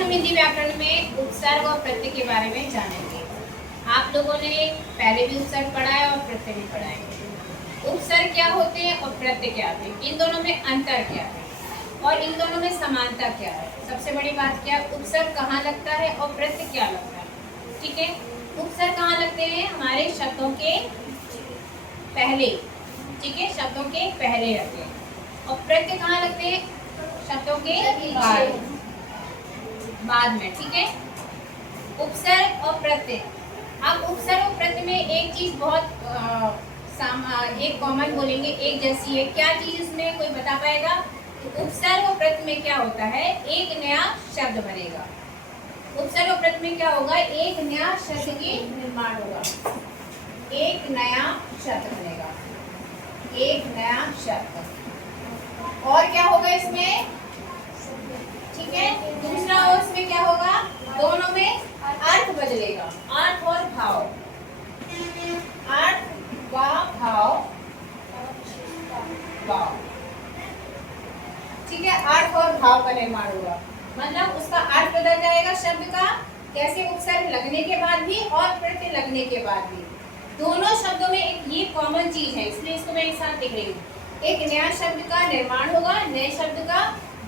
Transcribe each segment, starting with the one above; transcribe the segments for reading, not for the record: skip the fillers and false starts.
हम हिंदी व्याकरण में उपसर्ग और प्रत्यय के बारे में जानेंगे। आप लोगों ने पहले भी उपसर्ग पढ़ा है और प्रत्यय भी पढ़ा है। उपसर्ग क्या होते हैं और प्रत्यय क्या होते हैं, इन दोनों में अंतर क्या है और इन दोनों में समानता क्या है। सबसे बड़ी बात क्या, उपसर्ग कहाँ लगता है और प्रत्यय क्या लगता है। ठीक है, उपसर्ग कहाँ लगते हैं, हमारे शब्दों के पहले। ठीक है, शब्दों के पहले लगते हैं। और प्रत्यय कहाँ लगते हैं, शब्दों के बाद में। ठीक है, उपसर्ग और प्रत्यय। अब उपसर्ग और प्रत्यय में एक चीज बहुत एक कॉमन बोलेंगे, एक जैसी है। क्या चीज इसमें कोई बता पाएगा? तो उपसर्ग और प्रत्यय में क्या होता है, एक नया शब्द बनेगा। उपसर्ग और प्रत्यय में क्या होगा, एक नया शब्द की निर्माण होगा, एक नया शब्द बनेगा, एक नया शब्द। और क्या होगा इसमें, ठीक है, दूसरा और इसमें क्या होगा, दोनों में अर्थ बदलेगा, अर्थ और भाव, अर्थ व भाव, भाव। ठीक है, अर्थ और भाव का निर्माण होगा, मतलब उसका अर्थ बदल जाएगा शब्द का। कैसे, उपसर्ग लगने के बाद भी और प्रत्यय लगने के बाद भी, दोनों शब्दों में एक ये कॉमन चीज है, इसलिए इसको मैं एक साथ लिख रही हूँ। एक नया शब्द का निर्माण होगा, नए शब्द का।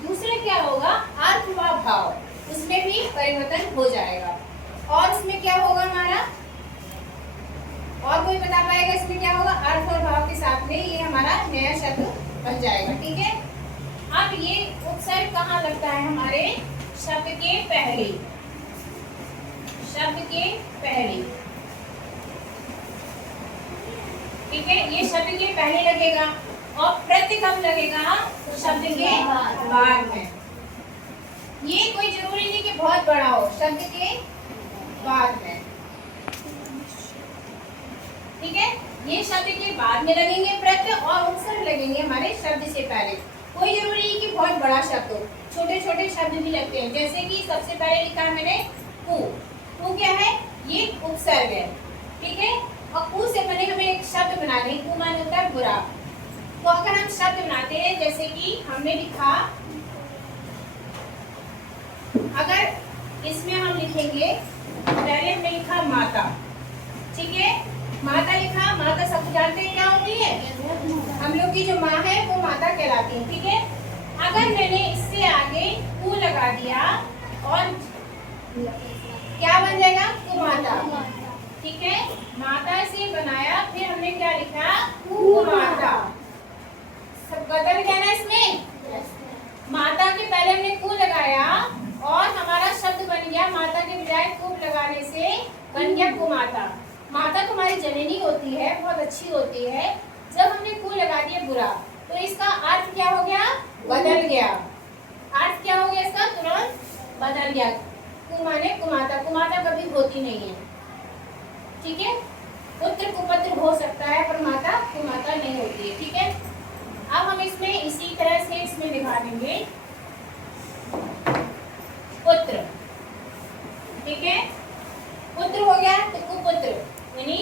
दूसरे क्या होगा, अर्थ व भाव, उसमें भी परिवर्तन हो जाएगा। और इसमें क्या होगा हमारा, और कोई बता पाएगा इसमें क्या होगा, अर्थ और भाव के साथ में ये हमारा नया शब्द बन जाएगा। ठीक है, अब ये उपसर्ग कहाँ लगता है, हमारे शब्द के पहले, शब्द के पहले। ठीक है, ये शब्द के पहले लगेगा। और प्रत्यय कब लगेगा, तो शब्द के बाद में। ये कोई जरूरी नहीं कि बहुत बड़ा हो, शब्द के बाद में। ठीक है, ये शब्द के बाद में लगेंगे प्रत्यय और उपसर्ग लगेंगे हमारे शब्द से पहले। कोई जरूरी नहीं कि बहुत बड़ा शब्द हो, छोटे छोटे शब्द भी लगते हैं। जैसे कि सबसे पहले लिखा है मैंने कु। कु क्या है, ये उपसर्ग है। ठीक है, और कु से मैंने हमें एक शब्द बनाने, कु माने होता है बुरा। तो अगर हम शब्द बनाते हैं, जैसे कि हमने लिखा, अगर इसमें हम लिखेंगे, पहले हमने लिखा माता। ठीक है, माता लिखा, माता सब जानते हैं क्या होती है, हम लोग की जो माँ है वो माता कहलाती है। ठीक है, अगर मैंने इससे आगे कु लगा दिया और क्या बन जाएगा, कुमाता। ठीक है, माता से बनाया, फिर हमने क्या लिखा, कुमाता। सब बदल गया ना इसमें, माता के पहले हमने कु लगाया और हमारा शब्द बन गया, माता के बजाय कु लगाने से बन गया कुमाता। माता तुम्हारी जननी होती है, बहुत अच्छी होती है। जब हमने कु लगा दिया बुरा, तो इसका अर्थ क्या हो गया, बदल गया। अर्थ क्या हो गया इसका, तुरंत बदल गया। कु माने कुमाता, कुमाता कभी होती नहीं है। ठीक है, पुत्र कुपुत्र हो सकता है पर माता कुमाता नहीं होती है। ठीक है, अब हम इसमें इसी तरह से इसमें लिखा देंगे पुत्र। ठीक है, पुत्र हो गया तो कुपुत्र, यानी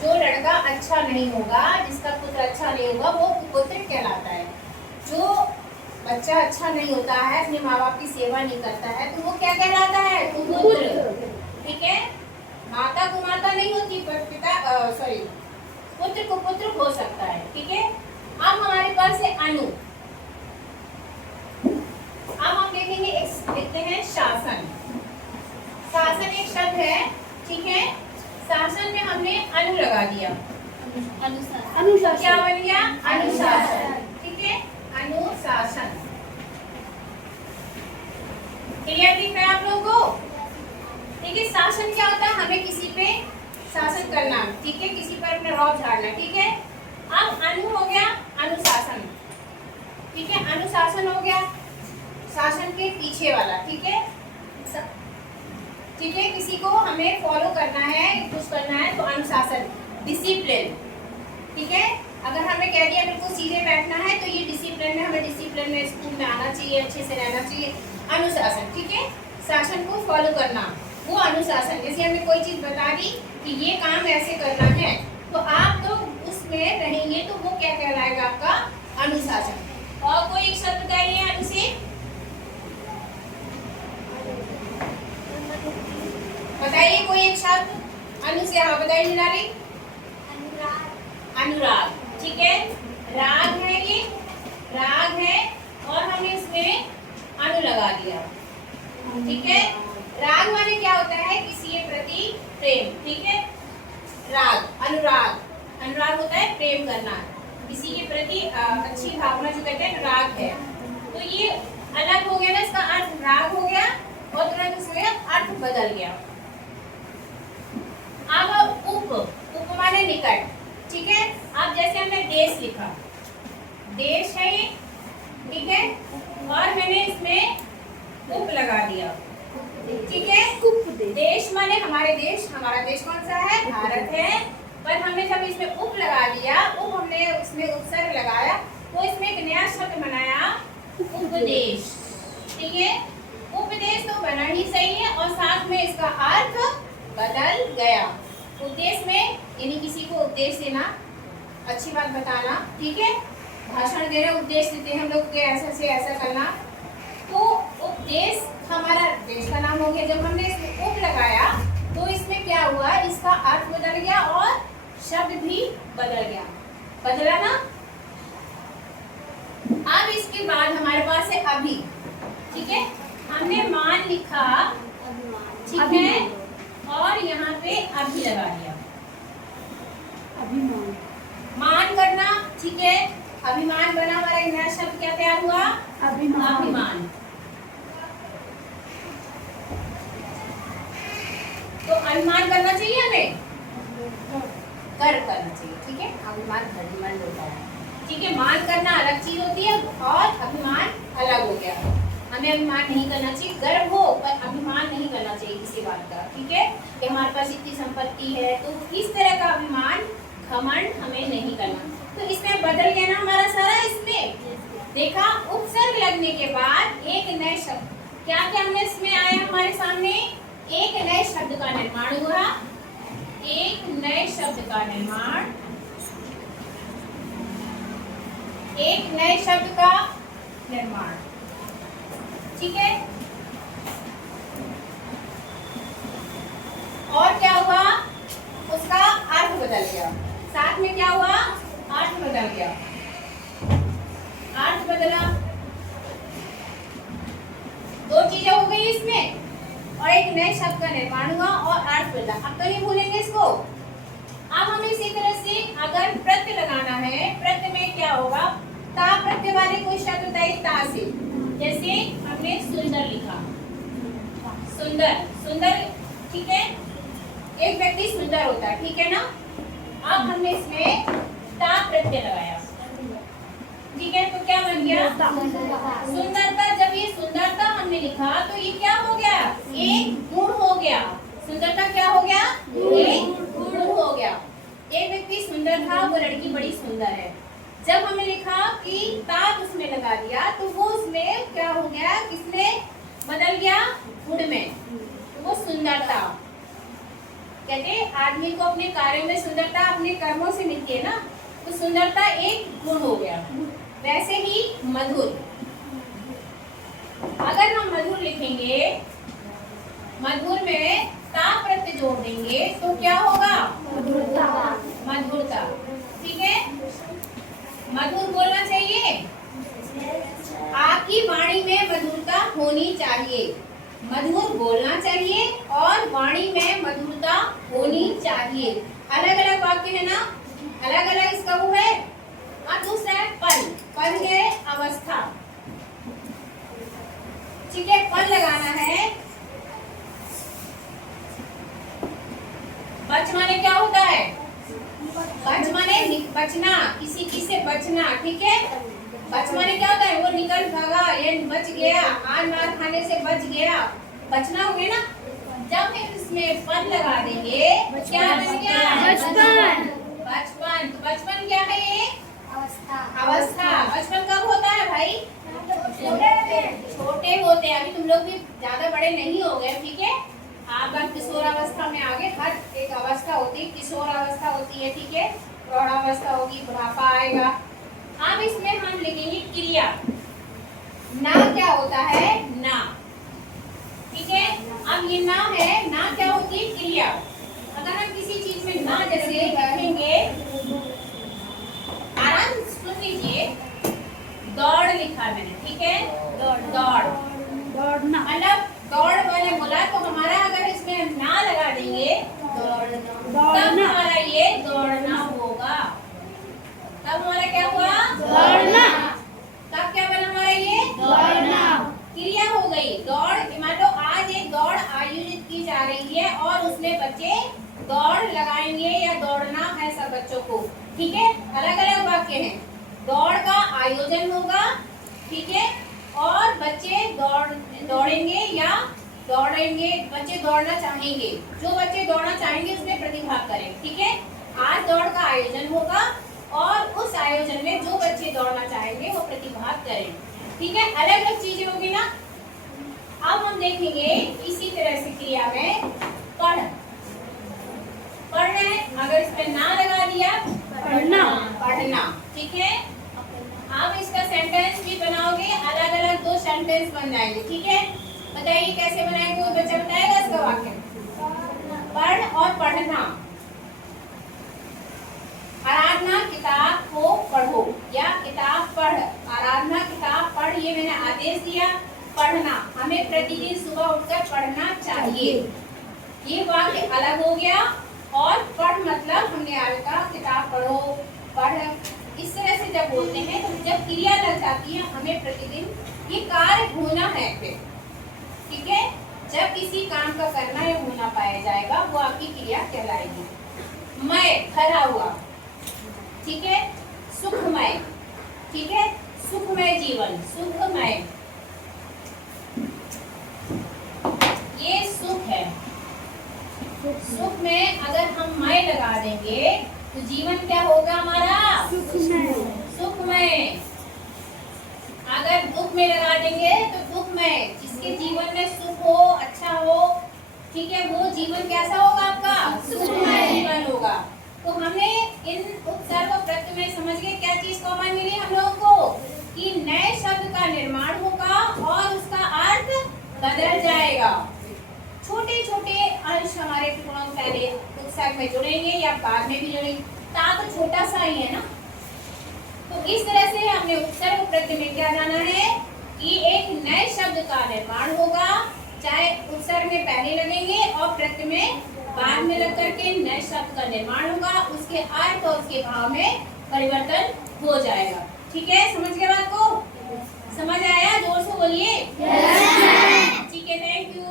जो लड़का अच्छा नहीं होगा, जिसका पुत्र अच्छा नहीं होगा, वो कुपुत्र कहलाता है। जो बच्चा अच्छा नहीं होता है, अपने माँ बाप की सेवा नहीं करता है, तो वो क्या कहलाता है, कुपुत्र। ठीक है, माता कुमाता नहीं होती, पर पिता पुत्र कुपुत्र हो सकता है। ठीक है, अब हमारे पास है अनु। अब हम देखेंगे, लिखते हैं शासन। शासन एक शब्द है। ठीक है, शासन में हमने अनु लगा दिया, अनुशासन। क्या बन गया, अनुशासन। ठीक है, अनुशासन। क्लियर दिख रहा है आप लोगों को? ठीक है, शासन क्या होता है, हमें किसी पे शासन करना। ठीक है, किसी पर अपना रौब झाड़ना। ठीक है, अब अनु हो गया अनुशासन। ठीक है, अनुशासन हो गया शासन के पीछे वाला। ठीक है, ठीक है, किसी को हमें फॉलो करना है, कुछ करना है, तो अनुशासन, डिसिप्लिन। ठीक है, अगर हमें कह दिया बिल्कुल सीधे बैठना है, तो ये डिसिप्लिन में, हमें डिसिप्लिन में स्कूल में आना चाहिए, अच्छे से रहना चाहिए, अनुशासन। ठीक है, शासन को फॉलो करना, वो अनुशासन। जैसे हमें कोई चीज बता दी कि ये काम ऐसे करना है, तो आप तो उसमें रहेंगे, तो वो क्या कहलाएगा, आपका अनुशासन। और कोई एक शब्द बताइए अनु से, से, हाँ बताइए निराली। अनुराग, ठीक है। राग है, ये राग है और हमने इसमें अनु लगा दिया, ठीक है। राग माने क्या होता है, किसी के प्रति प्रेम, ठीक है। राग, अनुराग, अनुराग होता है प्रेम करना, किसी के प्रति अच्छी भावना जो कहते हैं राग है। तो ये अलग हो गया ना, इसका अर्थ राग हो गया और तुरंत उसमें अर्थ बदल गया। अब उप, उप माने निकट, ठीक है। अब जैसे हमने देश लिखा, देश है ये, ठीक है, और मैंने इसमें उप लगा दिया, ठीक है। देश माने हमारे देश, हमारा देश कौन सा है, भारत है। पर हमने जब इसमें उप लगा दिया, उप हमने उसमें उपसर्ग लगाया, तो इसमें एक नया शब्द बनाया, उपदेश, ठीक है। उपदेश तो बना ही सही है और साथ में इसका अर्थ बदल गया। उपदेश में यानी किसी को उपदेश देना, अच्छी बात बताना, ठीक है। भाषण दे रहे, उपदेश देते हैं हम लोग के ऐसा से ऐसा करना, तो उपदेश हमारा देश का नाम हो गया। जब हमने इसमें उप लगाया तो इसमें क्या हुआ, इसका अर्थ बदल गया और शब्द भी बदल गया, बदला ना। अब इसके बाद हमारे पास है अभी, ठीक है। हमने मान लिखा, ठीक है, और यहाँ पे अभी लगा दिया, अभिमान, मान करना, ठीक है। अभिमान बना, हमारा एक नया शब्द क्या तैयार हुआ, अभिमान, अभिमान। तो अभिमान करना चाहिए हमें, गर्व करना चाहिए, ठीक है। अभिमान अभिमान होता है, ठीक है। मान करना अलग चीज होती है और अभिमान अलग हो गया। हमें अभिमान नहीं करना चाहिए, गर्व हो पर अभिमान नहीं करना चाहिए किसी बात का, ठीक है। कि हमारे पास इतनी संपत्ति है, तो इस तरह का अभिमान, घमंड हमें नहीं करना। तो इसमें बदल गया ना हमारा सारा, इसमें देखा उपसर्ग लगने के बाद एक नए शब्द, क्या क्या हमने इसमें आया हमारे सामने, एक नए शब्द का निर्माण हुआ, एक नए शब्द का निर्माण, एक नए शब्द का निर्माण, ठीक है। और क्या हुआ, उसका अर्थ बदल गया, साथ में क्या हुआ, अर्थ बदल गया, अर्थ बदला, दो चीजें हो गई इसमें, और एक नए शब्द का निर्माण हुआ और अर्थ बदला। अब तो नहीं भूलेंगे इसको। अब हम इसी तरह से अगर प्रत्यय लगाना है, प्रत्यय में क्या होगा, ता प्रत्यय वाले कोई शब्द बताइए, ता से। जैसे हमने सुंदर लिखा, सुंदर, सुंदर, ठीक है। एक व्यक्ति सुंदर होता है, ठीक है ना। अब हमने इसमें ता प्रत्यय लगाया, ठीक है, तो क्या बन गया, सुंदरता। जब ये सुंदरता हमने लिखा तो ये क्या हो गया, एक गुण हो गया। सुंदरता क्या हो गया, एक गुण हो गया। एक व्यक्ति सुंदर था, वो लड़की बड़ी सुंदर है। जब हमने लिखा कि तात उसमें लगा दिया तो वो उसमें क्या हो गया, किसमें बदल गया, गुण में, तो वो सुंदरता। कहते आदमी को अपने कार्यों में सुंदरता अपने कर्मों से मिलती है ना, तो सुंदरता एक गुण हो गया। वैसे ही मधुर, अगर हम मधुर लिखेंगे, मधुर में ता प्रत्यय जोड़ देंगे तो क्या होगा, मधुरता, मधुरता, ठीक है। मधुर बोलना चाहिए, आपकी वाणी में मधुरता होनी चाहिए, मधुर बोलना चाहिए और वाणी में मधुरता होनी चाहिए। अलग अलग वाक्य है ना, अलग अलग इसका वो है। अब दूसरा है पल, पल है अवस्था, ठीक है। पल लगाना है, बच माने क्या होता है, बच माने बचना, किसी चीज से बचना, ठीक है। बच माने क्या होता है, वो निकल भागा या बच गया, आज मार खाने से बच गया, बचना हो गया ना। जब हम इसमें पल लगा देंगे क्या बन गया, बचपन, बचपन। बचपन क्या है, ये अवस्था, अवस्था। बचपन कब होता है भाई, छोटे होते हैं, अभी तुम लोग भी ज्यादा बड़े नहीं हो गए, ठीक है। आप किशोर अवस्था में आगे, हर एक अवस्था होती है, किशोर अवस्था होती है, ठीक है, प्रौढ़ावस्था होगी, बुढ़ापा आएगा। अब इसमें हम लिखेंगे क्रिया, ना क्या होता है, ना, ठीक है। अब ये ना है, ना क्या होती है, क्रिया। अब अगर हम किसी चीज में ना जैसे लिखेंगे, आराम सुन लीजिए, दौड़ लिखा मैंने, ठीक है, दौड़, दौड़ना, मतलब दौड़ मैंने बोला तो हमारा अगर इसमें ना लगा देंगे तब हमारा ये दौड़ना होगा। तब हमारा क्या हुआ? दौड़ना। तब क्या बना हमारा? ये दौड़ना क्रिया हो गई। दौड़ मान लो आज एक दौड़ आयोजित की जा रही है और उसमें बच्चे दौड़ लगाएंगे या दौड़ना है सब बच्चों को, ठीक है। अलग अलग वाक्य हैं। दौड़ का आयोजन होगा, ठीक है, और बच्चे दौड़ेंगे या दौड़ेंगे, बच्चे दौड़ना चाहेंगे। जो बच्चे दौड़ना चाहेंगे उसमें प्रतिभाग करें, ठीक है। आज दौड़ का आयोजन होगा और उस आयोजन में जो बच्चे दौड़ना चाहेंगे वो प्रतिभाग करें, ठीक है। अलग अलग चीजें होगी ना। अब हम देखेंगे इसी तरह से क्रिया में पढ़ना है, अगर इसमें ना लगा दिया पढ़ना, ठीक है। आप इसका सेंटेंस भी बनाओगे, अलग अलग 2 सेंटेंस बन जाएंगे, ठीक है। बताइए कैसे बनाएंगे, वो बच्चा बताएगा इसका वाक्य। पढ़ और पढ़ना। आराधना किताब को पढ़ो या किताब पढ़। आराधना किताब पढ़, ये मैंने आदेश दिया। पढ़ना, हमें प्रतिदिन सुबह उठकर पढ़ना चाहिए, ये वाक्य अलग हो गया। और पढ़ मतलब हमने आज कहा किताब पढ़ो, पढ़, इस तरह से जब बोलते हैं तो जब क्रिया लग जाती है हमें प्रतिदिन ये कार्य होना है फिर, ठीक है। जब किसी काम का करना या होना पाया जाएगा वो आपकी क्रिया कहलाएगी। मैं खड़ा हुआ, ठीक है। सुखमय, ठीक है, सुखमय जीवन, सुखमय, ये सुख है। सुख में अगर हम मय लगा देंगे तो जीवन क्या होगा हमारा? सुखमय। अगर दुख में लगा देंगे तो दुखमय। जिसके जीवन में सुख हो, अच्छा हो, ठीक है, वो जीवन कैसा होगा आपका? सुखमय जीवन होगा। तो हमने इन उपसर्ग और प्रत्यय समझ गए क्या चीज कॉमन मिली हम लोगों को, कि नए शब्द का निर्माण होगा और उसका अर्थ बदल जाएगा। छोटे छोटे अंश हमारे पहले उपसर्ग में जुड़ेंगे या बाद में भी जुड़ेंगे, ता तो छोटा सा ही है ना। तो इस तरह से हमने उपसर्ग और प्रत्यय में क्या जाना है कि एक नए शब्द का निर्माण होगा, चाहे उपसर्ग में पहले लगेंगे और प्रत्यय में बाद में लग करके नए शब्द का निर्माण होगा, उसके अर्थ और उसके भाव में परिवर्तन हो जाएगा, ठीक है। समझ गए बात को? समझ आया? जोर से बोलिए। ठीक है, थैंक यू।